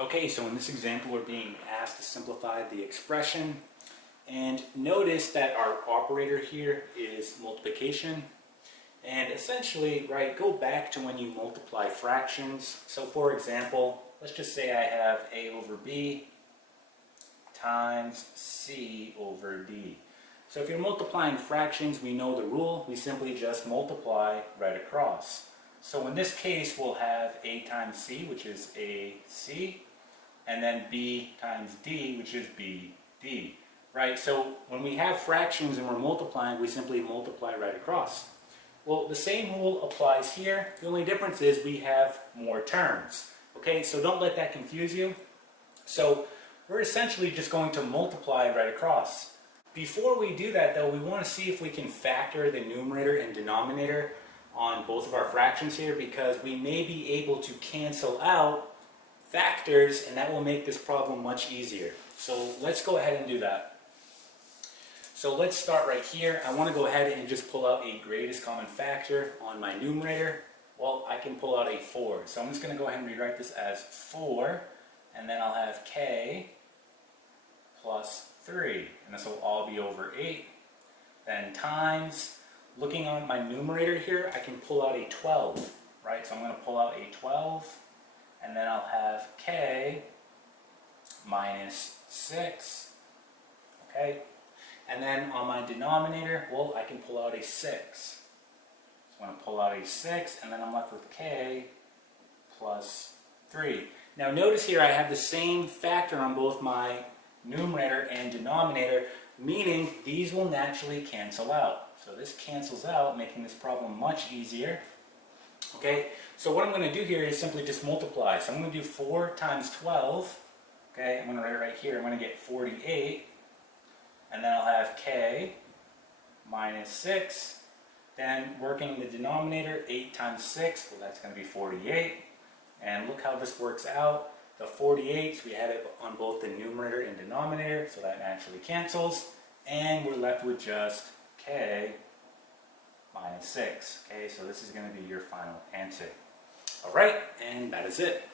Okay, so in this example we're being asked to simplify the expression, and notice that our operator here is multiplication. And essentially, right, go back to when you multiply fractions. So for example, let's just say I have a over b times c over d. So if you're multiplying fractions, we know the rule. We simply just multiply right across. So in this case, we'll have a times c, which is ac, and then b times d, which is bd. Right? So when we have fractions and we're multiplying, we simply multiply right across. Well, the same rule applies here. The only difference is we have more terms. Okay, so don't let that confuse you. So we're essentially just going to multiply right across. Before we do that, though, we want to see if we can factor the numerator and denominator on both of our fractions here, because we may be able to cancel out factors, and that will make this problem much easier. So let's go ahead and do that. So let's start right here. I want to go ahead and just pull out a greatest common factor on my numerator. Well, I can pull out a 4. So I'm just going to go ahead and rewrite this as 4, and then I'll have k plus 3, and this will all be over 8. Then times, looking on my numerator here, I can pull out a 12, right? So I'm going to pull out a 12, and then I'll have k minus 6, okay? And then on my denominator, well, I can pull out a 6. So I'm going to pull out a 6, and then I'm left with k plus 3. Now notice here I have the same factor on both my numerator and denominator, meaning these will naturally cancel out. So this cancels out, making this problem much easier. Okay, so what I'm going to do here is simply just multiply. So I'm going to do 4 times 12. Okay, I'm going to write it right here. I'm going to get 48. And then I'll have k minus 6. Then working the denominator, 8 times 6, well, that's going to be 48. And look how this works out. The 48s, we had it on both the numerator and denominator, so that naturally cancels. And we're left with just k minus 6. Okay, so this is going to be your final answer. All right, and that is it.